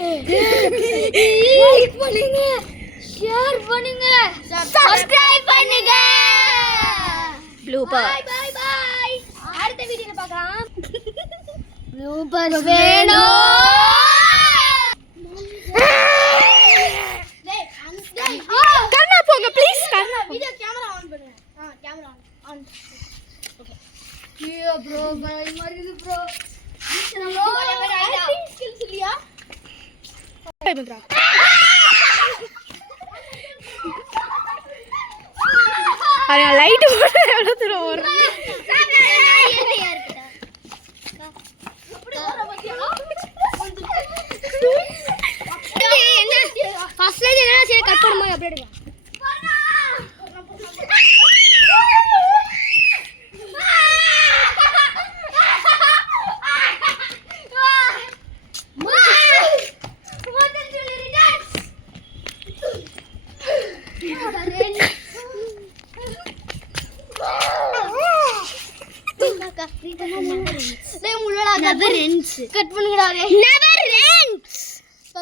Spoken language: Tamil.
லைக் பண்ணுங்க, ஷேர் பண்ணுங்க, சப்ஸ்கிரைப் பண்ணுங்க. Blooper bye bye bye. அடுத்த வீடியோல பார்க்கலாம். ப்ளூபர்ஸ் வேணும். கர்ணா போங்க please. Karna video camera on பண்ணுங்க. Camera on. ஓகே. ஐயோ ப்ரோ மரிது ப்ரோ. ஆக்டிங் ஸ்கில்ஸ் இல்லையா? பண்றா. அரே லைட் போடு எவ்வளவு தூரம் வரும். ஃபர்ஸ்ட் லைன் என்ன சரி கட் பண்ணுமா அப்படியே எடுங்க. கட் பண்ணுங்கடா.